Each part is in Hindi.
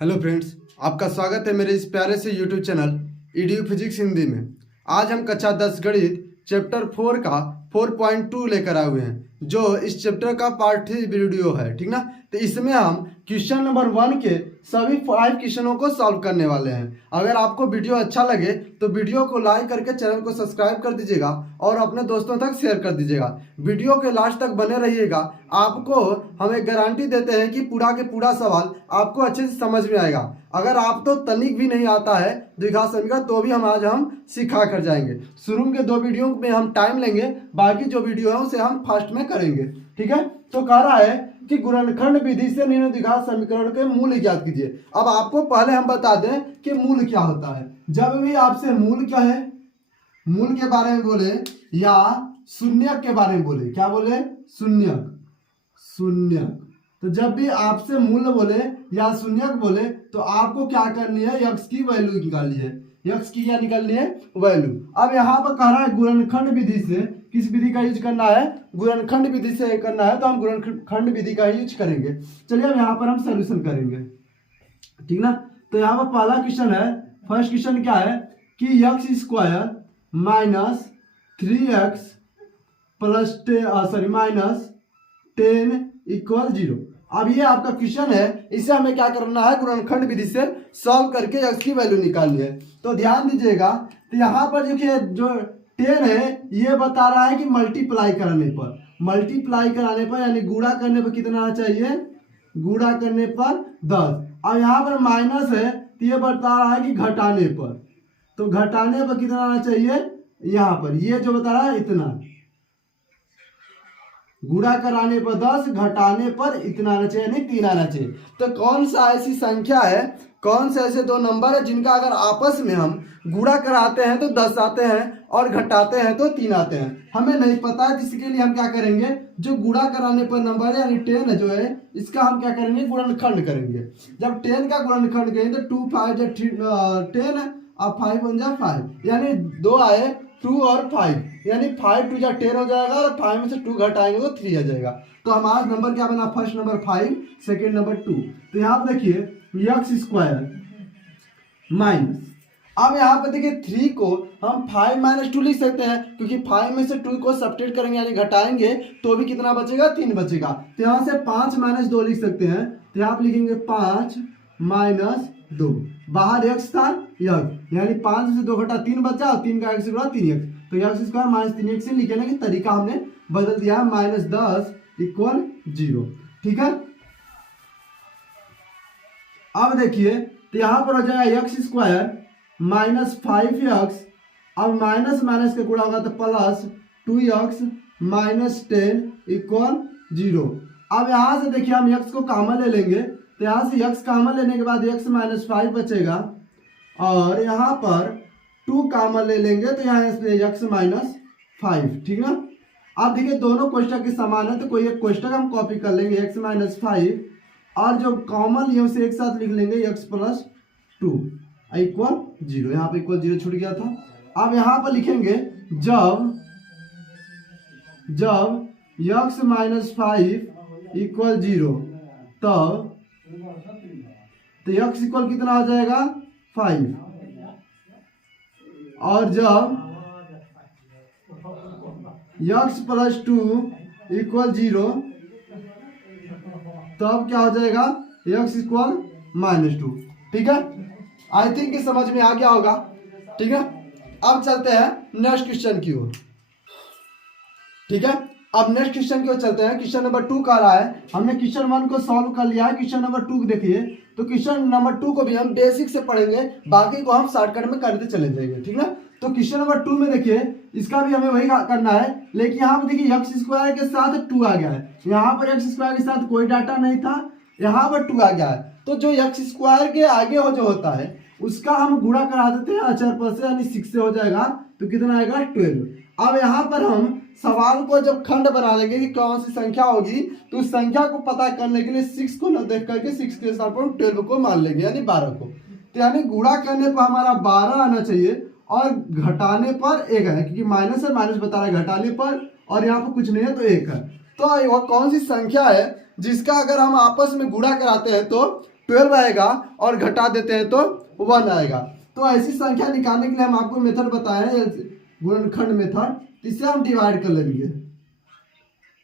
हेलो फ्रेंड्स, आपका स्वागत है मेरे इस प्यारे से YouTube channel EDU physics Hindi में। आज हम कक्षा 10 गणित चैप्टर 4 का 4.2 लेकर आए हुए हैं, जो इस चैप्टर का पार्ट 3 वीडियो है। ठीक ना। तो इसमें हम क्वेश्चन नंबर 1 के सभी 5 क्वेश्चनों को सॉल्व करने वाले हैं। अगर आपको वीडियो अच्छा लगे तो वीडियो को लाइक करके चैनल को सब्सक्राइब कर दीजिएगा और अपने दोस्तों तक शेयर कर दीजिएगा। वीडियो के लास्ट तक बने रहिएगा। आपको हम एक गारंटी देते हैं कि पूरा के पूरा सवाल आपको अच्छे से समझ में आएगा। अगर आप तो तनिक भी नहीं आता है द्विघात समीकरण तो भी आज हम सिखा कर जाएंगे। शुरू के 2 वीडियो में हम टाइम लेंगे, बाकी जो वीडियो है उसे हम फास्ट में करेंगे। ठीक है। तो कह रहा है कि गुणनखंड विधि से निम्न द्विघात समीकरण के मूल ज्ञात कीजिए। अब आपको पहले हम बता दें कि मूल क्या होता है। जब भी आपसे मूल क्या है, मूल के बारे में बोले या शून्यक के बारे में बोले, क्या बोले? शून्यक। शून्यक। तो जब भी आपसे मूल बोले या शून्यक बोले तो आपको क्या करनी है? यक्स की वैल्यू निकालनी है। यक्स की क्या निकालनी है? वैल्यू। अब यहाँ पर कह रहा है गुणनखंड विधि से, किस विधि का यूज करना है? गुणनखंड विधि से करना है, तो हम गुणनखंड विधि का यूज करेंगे। चलिए अब यहाँ पर हम सोल्यूशन करेंगे। ठीक ना। तो यहाँ पर पहला क्वेश्चन है, फर्स्ट क्वेश्चन क्या है कि x square minus 3x plus minus 10 equal 0। अब ये आपका क्वेश्चन है, इसे हमें क्या करना है? गुणनखंड विधि से सॉल्व करके एक्स की वैल्यू निकालनी है। तो ध्यान दीजिएगा, तो यहाँ पर देखिए जो 10 है ये बता रहा है कि मल्टीप्लाई कराने पर, मल्टीप्लाई कराने पर यानी गुणा करने पर कितना आना चाहिए? गुणा करने पर 10। अब यहाँ पर माइनस है तो ये बता रहा है कि घटाने पर, तो घटाने पर कितना आना चाहिए? यहाँ पर ये जो बता रहा है इतना। गुणा कराने पर 10, घटाने पर इतना आना चाहिए यानी 3 आना चाहिए। तो कौन सा ऐसी संख्या है, कौन से ऐसे 2 नंबर है जिनका अगर आपस में हम गुणा कराते हैं तो 10 आते हैं और घटाते हैं तो 3 आते हैं? हमें नहीं पता है, जिसके लिए हम क्या करेंगे? जो गुणा कराने पर नंबर है यानी 10 जो है इसका हम क्या करेंगे? गुणनखंड करेंगे। जब 10 का गुणनखंड करेंगे तो 2 5 10 और 5 1 जा 5 यानी 2 आए 2 और 5 यानी 5 2 जा 10 हो जाएगा और 5 में से 2 घटाएंगे तो 3 आ जाएगा। तो हमारा नंबर क्या बना? First number 5, second number 2। तो यहाँ पर देखिए एक्स स्क्वायर माइनस, अब यहाँ पर देखिए 3 को हम 5 - 2 लिख सकते हैं, क्योंकि 5 में से 2 को सब्ट्रैक्ट करेंगे यानी घटाएंगे तो भी कितना बचेगा? 3 बचेगा। तो यहाँ से 5 - 2 लिख सकते हैं। तो यहाँ पर लिखेंगे 5 - 2, बाहर x था यक्स यानी 5 में से 2 घटा 3 बचा और 3 का x से गुणा 3x, तो एक्स स्क्वायर माइनस 3x से लिखने का तरीका हमने बदल दिया है, -10 इक्वल 0। ठीक है। अब देखिए तो यहाँ पर हो जाएगा एक्स स्क्वायर माइनस 5x, अब माइनस माइनस का गुणा होगा तो प्लस 2x माइनस 10 इक्वल 0। अब यहाँ से देखिए हम x को कॉमन ले लेंगे, तो यहाँ से x कॉमन लेने के बाद x - 5 बचेगा और यहाँ पर 2 कॉमन ले लेंगे तो यहाँ से x - 5। ठीक ना। अब देखिए दोनों कोष्टक के समान है तो कोई एक कोष्टक हम कॉपी कर लेंगे, x - 5 और जो कॉमन लिए उसे एक साथ लिख लेंगे x + 2 इक्वल 0। यहाँ पे इक्वल 0 छूट गया था। अब यहाँ पर लिखेंगे जब x - 5 इक्वल 0 तब तो x इक्वल कितना हो जाएगा? 5, और जब x + 2 इक्वल 0 तब क्या हो जाएगा? x equal -2। ठीक है। आई थिंक कि समझ में आ गया होगा। ठीक है। अब चलते हैं नेक्स्ट क्वेश्चन की ओर। ठीक है। अब नेक्स्ट क्वेश्चन की ओर चलते हैं। क्वेश्चन नंबर 2 कह रहा है, हमने क्वेश्चन 1 को सॉल्व कर लिया है, क्वेश्चन नंबर 2 देखिए। तो क्वेश्चन नंबर 2 को भी हम बेसिक से पढ़ेंगे, बाकी को हम शॉर्टकट में करते चले जाएंगे। ठीक ना। तो क्वेश्चन नंबर 2 में देखिए इसका भी हमें वही करना है, लेकिन यहाँ पर देखिए एक्स स्क्वायर के साथ 2 आ गया है। यहाँ पर एक्स स्क्वायर के साथ कोई डाटा नहीं था, यहाँ पर 2 आ गया है। तो जो एक्स स्क्वायर के आगे हो जो होता है उसका हम गुणा करा देते हैं अचर पर से, यानी 6 से हो जाएगा तो कितना आएगा? 12। अब यहाँ पर हम सवाल को जब खंड बना लेंगे कि कौन सी संख्या होगी, तो उस संख्या को पता करने के लिए 6 को न देख करके 6 के साथ 12 को मान लेंगे यानी 12 को। तो यानी गुणा करने पर हमारा 12 आना चाहिए और घटाने पर 1 है, क्योंकि माइनस है, माइनस बता रहा है घटाने पर, और यहाँ पर कुछ नहीं है तो 1 है। तो वह कौन सी संख्या है जिसका अगर हम आपस में गुणा कराते हैं तो 12 आएगा और घटा देते हैं तो 1 आएगा। तो ऐसी संख्या निकालने के लिए हम आपको मेथड बताए हैं, गुणनखंड मेथड, इसे हम डिवाइड कर लेंगे।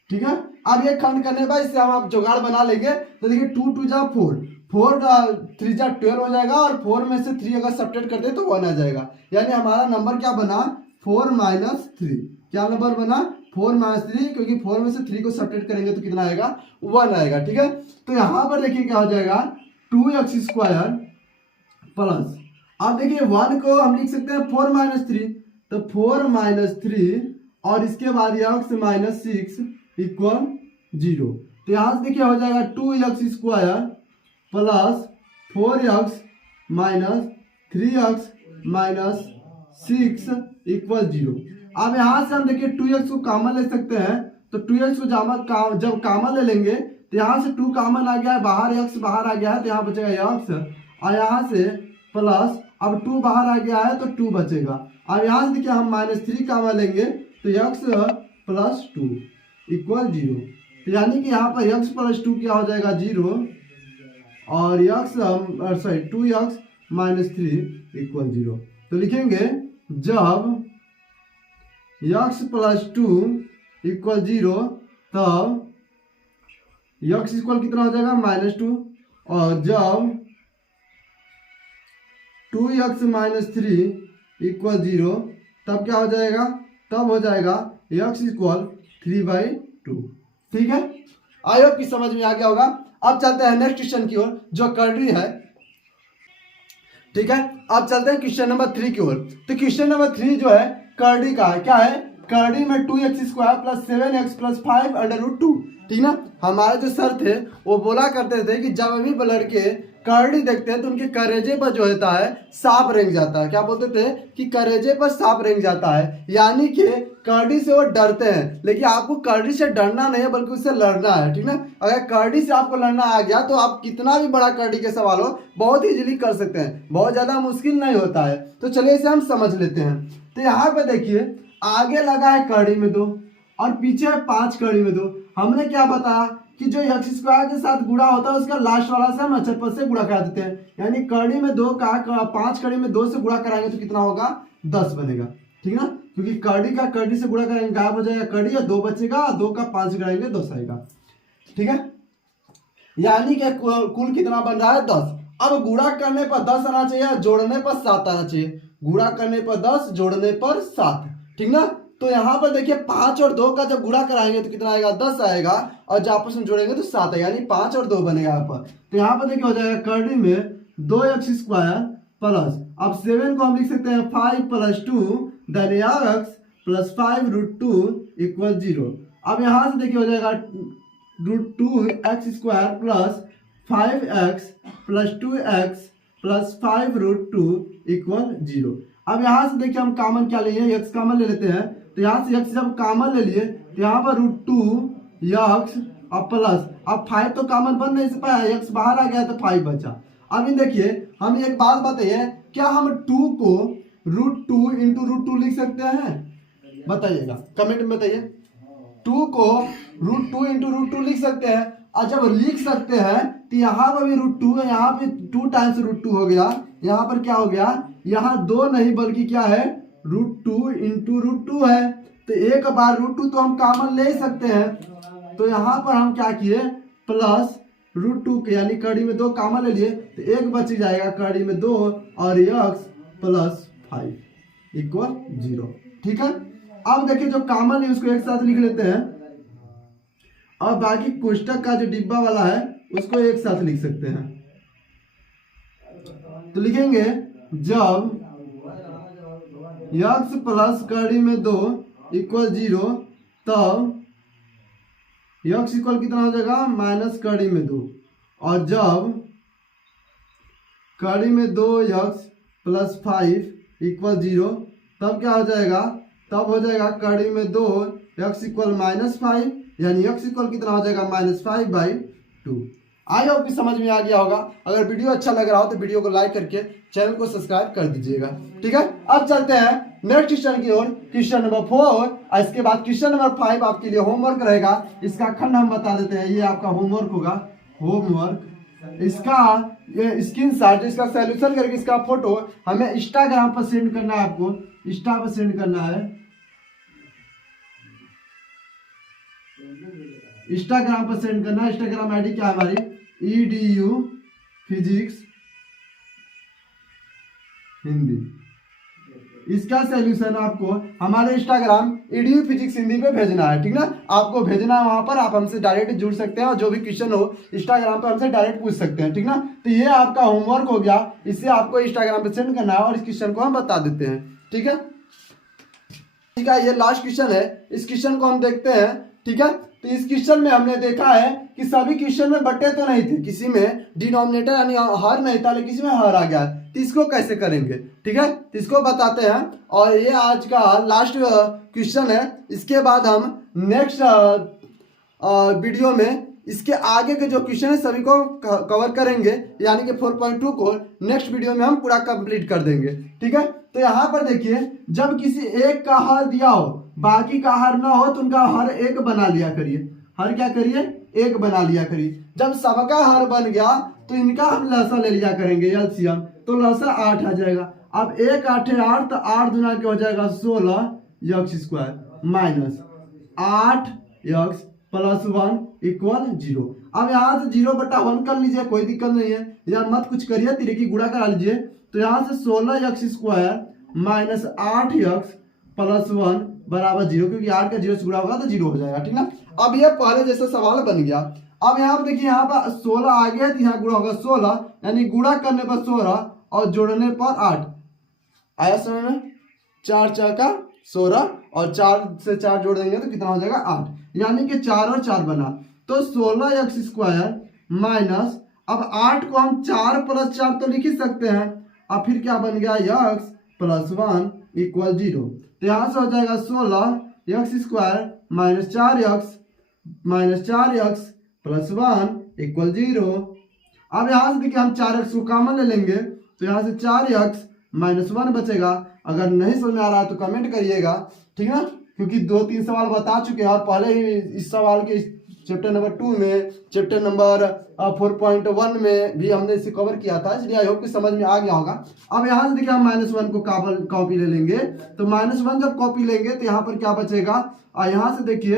ठीक है, अब ये खंड करने के बाद इससे हम आप जुगाड़ बना लेंगे। तो देखिए 2 2 जा 4, 4 3 जा 12 हो जाएगा और 4 में से 3 अगर सब्ट्रैक्ट करते तो 1 आ जाएगा। यानी हमारा नंबर क्या बना 4 - 3। क्या नंबर बना 4 - 3, क्योंकि 4 में से 3 को सब्ट्रैक्ट करेंगे तो कितना आएगा 1 आएगा। ठीक है, तो यहाँ पर देखिए क्या हो जाएगा 2x² प्लस, अब देखिए 1 को हम लिख सकते हैं 4 - 3, तो 4 - 3 और इसके बाद x - 6 इक्वल 0। तो यहाँ से देखिए हो जाएगा 2x² plus 4x - 3x - 6 equal 0। अब यहाँ से हम देखिए 2x को कॉमन ले सकते हैं, तो 2x को जब कॉमन ले लेंगे तो यहाँ से 2 कॉमन आ गया है, बाहर x बाहर आ गया है, तो यहाँ बचेगा x और यहाँ से प्लस, अब 2 बाहर आ गया है तो 2 बचेगा। अब यहाँ से देखिए हम -3 कॉमन लेंगे तो x + 2 इक्वल 0। तो यानी कि यहाँ पर x + 2 क्या हो जाएगा 0 और 2x - 3 इक्वल 0। तो लिखेंगे जब x + 2 इक्वल 0 तब x इक्वल कितना हो जाएगा -2, और जब 2x - 3 इक्वल 0 तब क्या हो जाएगा, तब हो जाएगा x इक्वल 3/2। ठीक है, आई होप कि समझ में आ गया होगा। अब चलते हैं नेक्स्ट क्वेश्चन की ओर जो कर्डी है। ठीक है, अब चलते हैं क्वेश्चन नंबर 3 की ओर। तो क्वेश्चन नंबर 3 जो है कर्डी का है, क्या है, कर्डी में 2x² + 7x + 5√2। ठीक ना, हमारे जो सर थे वो बोला करते थे कि जब भी लड़के कर्डी देखते हैं तो उनके करेजे पर जो होता है सांप रेंग जाता है। क्या बोलते थे कि करेजे पर सांप रेंग जाता है, यानी कि कर्डी से वो डरते हैं। लेकिन आपको कर्डी से डरना नहीं है बल्कि उससे लड़ना है। ठीक ना, अगर कर्डी से आपको लड़ना आ गया तो आप कितना भी बड़ा कर्डी के सवाल हो बहुत इजीली कर सकते हैं, बहुत ज्यादा मुश्किल नहीं होता है। तो चलिए इसे हम समझ लेते हैं। तो यहाँ पे देखिए आगे लगा है कर्डी में 2 और पीछे है 5 कर्डी में 2। हमने क्या बताया कि जो x² के साथ गुणा होता है उसका लास्ट वाला से हम अचरपद से गुणा करा देते हैं। यानी कर्डी में 2 का 5 कर्डी में 2 से गुणा कराएंगे तो कितना होगा 10 बनेगा। ठीक ना, क्योंकि कर्डी का कर्डी से गुणा करेंगे गायब हो जाएगा कर्डी, या 2 बचेगा, 2 का 5 से कराएंगे 10 आएगा। ठीक है, यानी कि कुल कितना बन रहा है 10। अब गुणा करने पर 10 आना चाहिए, जोड़ने पर 7 आना चाहिए। गुणा करने पर 10, जोड़ने पर 7। ठीक ना, तो यहाँ पर देखिए 5 और 2 का जब गुणा कराएंगे तो कितना आएगा 10 आएगा, और जब आपस में जोड़ेंगे तो 7 आएगा, यानी 5 और 2 बनेगा यहाँ पर। तो यहाँ पर देखिए हो जाएगा कर्डी में 2x² प्लस, अब 7 को हम लिख सकते हैं 5 + 2 देन x + 5√2 इक्वल 0। अब यहाँ से देखिए हो जाएगा √2x² plus 5x + 2x + 5√2 equal 0। अब यहाँ से देखिए हम कॉमन क्या लिए, x कॉमन ले लेते हैं। तो यहाँ से x जब कॉमन ले लिए तो यहाँ पर √2x और प्लस, अब 5 तो कॉमन बन नहीं पाया, x बाहर आ गया तो 5 बचा। अभी देखिए हम एक बात बताइए, क्या हम 2 को √2 × √2 लिख सकते हैं? बताइएगा, कमेंट में बताइए। 2 को √2 × √2 लिख सकते हैं, और जब लिख सकते हैं तो यहाँ पर भी √2 है, यहाँ पे 2 टाइम्स √2 हो गया। यहाँ पर क्या हो गया, यहाँ 2 नहीं बल्कि क्या है √2 × √2 है। तो एक बार √2 तो हम कॉमन ले सकते हैं। तो यहाँ पर हम क्या किए प्लस √2 के, यानी कर्डी में 2 कॉमन ले लिए तो 1 बच जाएगा कर्डी में 2 और x + 5 इक्वल 0। ठीक है, अब देखिए जो कॉमन है उसको एक साथ लिख लेते हैं, और बाकी कोष्टक का जो डिब्बा वाला है उसको एक साथ लिख सकते हैं। तो लिखेंगे जब x प्लस कर्डी में 2 इक्वल 0 तब x इक्वल कितना हो जाएगा माइनस कर्डी में 2, और जब कर्डी में 2x + 5 इक्वल 0 तब क्या हो जाएगा, तब हो जाएगा कर्डी में 2x इक्वल -5, यानी x इक्वल कितना हो जाएगा -5/2। आई होप कि समझ में आ गया होगा। अगर वीडियो अच्छा लग रहा हो तो वीडियो को लाइक करके चैनल को सब्सक्राइब कर दीजिएगा। ठीक है, अब चलते हैं नेक्स्ट क्वेश्चन की ओर, क्वेश्चन नंबर 4, और इसके बाद क्वेश्चन नंबर 5 आपके लिए होमवर्क रहेगा। इसका खंड हम बता देते हैं, ये आपका होमवर्क होगा, होमवर्क इसका ये स्क्रीनशॉट, इसका सॉल्यूशन करके इसका फोटो हमें इंस्टाग्राम पर सेंड करना है। आपको इंस्टा पर सेंड करना है। इंस्टाग्राम पर सेंड करना है। इंस्टाग्राम आईडी क्या है हमारी, EDU फिजिक्स हिंदी। इसका सॉल्यूशन आपको हमारे इंस्टाग्राम EDU फिजिक्स हिंदी पे भेजना है, ठीक ना। आपको भेजना है वहां पर, आप हमसे डायरेक्ट जुड़ सकते हैं और जो भी क्वेश्चन हो इंस्टाग्राम पर हमसे डायरेक्ट पूछ सकते हैं, ठीक ना। तो ये आपका होमवर्क हो गया, इसे आपको इंस्टाग्राम पे सेंड करना है और इस क्वेश्चन को हम बता देते हैं, ठीक है। ठीक है, ये लास्ट क्वेश्चन है, इस क्वेश्चन को हम देखते हैं, ठीक है। तो इस क्वेश्चन में हमने देखा है कि सभी क्वेश्चन में बट्टे तो नहीं थे, किसी में डिनोमिनेटर यानी हर नहीं था, लेकिन किसी में हर आ गया। तो इसको कैसे करेंगे, ठीक है, तो इसको बताते हैं। और ये आज का लास्ट क्वेश्चन है। इसके बाद हम नेक्स्ट वीडियो में इसके आगे के जो क्वेश्चन है सभी को कवर करेंगे, यानी कि 4.2 को नेक्स्ट वीडियो में हम पूरा कंप्लीट कर देंगे, ठीक है। तो यहाँ पर देखिए, जब किसी एक का हर दिया हो बाकी का हर ना हो तो उनका हर एक बना लिया करिए। हर क्या करिए, एक बना लिया करिए। जब सबका हर बन गया तो इनका हम लसा ले लिया करेंगे, LCM, तो लसा 8 आ जाएगा। अब 1 8 है 8, तो 8 दूना क्या हो जाएगा 16x² minus 8x plus 1 equal 0। अब यहाँ से 0/1 कर लीजिए, कोई दिक्कत नहीं है, यार मत कुछ करिए, तिरकी गुणा करा लीजिए। तो यहाँ से 16x² माइनस 8x प्लस 1 बराबर 0, क्योंकि 8 का 0 से गुणा होगा तो 0 हो जाएगा, ठीक ना। अब ये पहले जैसा सवाल बन गया। अब यहाँ पर देखिए, यहाँ पर 16 आ गया तो यहाँ गुणा होगा 16, यानी गुणा करने पर 16 और जोड़ने पर 8 आया समझ में। 4 4 का 16 और 4 से 4 जोड़ देंगे तो कितना हो जाएगा 8, यानी कि 4 और 4 बना। तो 16x² माइनस, अब 8 को हम 4 + 4 तो लिख ही सकते हैं। अब फिर क्या बन गया, x प्लस 1 इक्वल 0। तो यहाँ से हो जाएगा 16x² minus 4x plus 1 equal 0। अब यहाँ से देखिए, हम 4x को कॉमन ले लेंगे, तो यहाँ से 4x माइनस 1 बचेगा। अगर नहीं समझ में आ रहा है तो कमेंट करिएगा, ठीक है, क्योंकि 2-3 सवाल बता चुके हैं और पहले ही इस सवाल के चैप्टर नंबर 2 में, चैप्टर नंबर 4.1 में भी हमने इसे कवर किया था, इसलिए आई होप कि समझ में आ गया होगा। अब यहाँ से देखिए, हम -1 को कॉपी ले लेंगे, तो -1 जब कॉपी लेंगे तो यहाँ पर क्या बचेगा, यहाँ से देखिए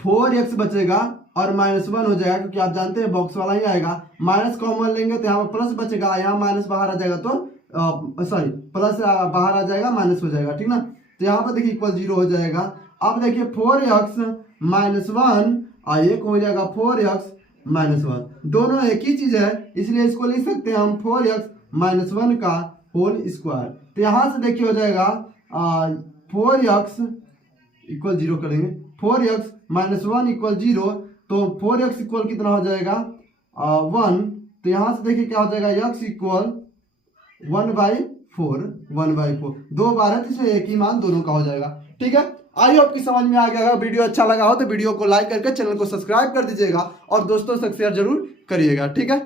4x बचेगा और -1 हो जाएगा, क्योंकि आप जानते हैं बॉक्स वाला ही आएगा। माइनस कॉमन लेंगे तो यहाँ पर प्लस बचेगा, यहाँ माइनस बाहर आ जाएगा तो सॉरी प्लस बाहर आ जाएगा, माइनस हो जाएगा, ठीक ना। तो यहाँ पर देखिए इक्वल 0 हो जाएगा। अब देखिए 4x माइनस 1 और एक हो जाएगा 4x माइनस 1, दोनों एक ही चीज है, इसलिए इसको लिख सकते हैं हम 4x माइनस 1 का होल स्क्वायर। तो यहाँ से देखिए हो जाएगा 4x इक्वल 0 करेंगे, 4x माइनस 1 इक्वल 0, तो 4x इक्वल कितना हो जाएगा 1। तो यहाँ से देखिए क्या हो जाएगा, x इक्वल 1/4 2 बार है, इसमें एक ही मान दोनों का हो जाएगा, ठीक है। आई होप कि समझ में आ गया। अगर वीडियो अच्छा लगा हो तो वीडियो को लाइक करके चैनल को सब्सक्राइब कर दीजिएगा और दोस्तों से शेयर जरूर करिएगा, ठीक है।